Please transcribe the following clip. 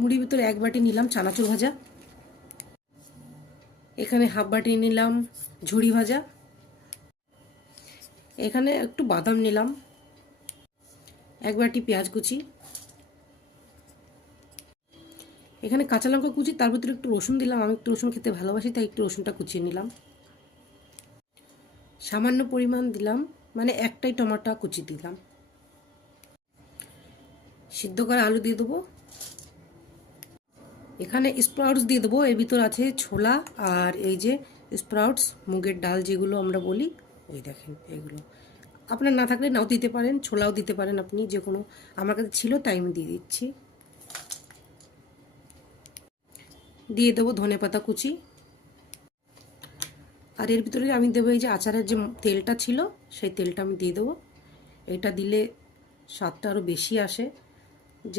মুড়ির ভিতরে 1 বাটি নিলাম চানাচুর ভাজা, এখানে হাফ বাটি নিলাম ঝুড়ি ভাজা, এখানে একটু বাদাম নিলাম, 1 বাটি পেঁয়াজ কুচি, এখানে কাঁচা লঙ্কা কুচি, তার ভিতরে একটু রসুন দিলাম, আমি একটু রসুন খেতে ভালোবাসি তাই একটু রসুনটা কুচিয়ে নিলাম, সামান্য পরিমাণ দিলাম মানে একটাই টমেটো কুচি দিলাম, সিদ্ধ করা আলু দিয়ে দেবো, এখানে স্প্রাউটস দিয়ে দেবো, এর ভিতর আছে ছোলা আর এই যে স্প্রাউটস মুগের ডাল যেগুলো আমরা বলি, ওই দেখেন এগুলো, আপনার না থাকলে নাও দিতে পারেন, ছোলাও দিতে পারেন আপনি, যে কোনো, আমার কাছে ছিল তাই আমি দিয়ে দিচ্ছি। দিয়ে দেবো ধনেপাতা কুচি, আর এর ভিতরে আমি দেবো এই যে আচারের যে তেলটা ছিল সেই তেলটা আমি দিয়ে দেবো, এটা দিলে স্বাদটা আরও বেশি আসে।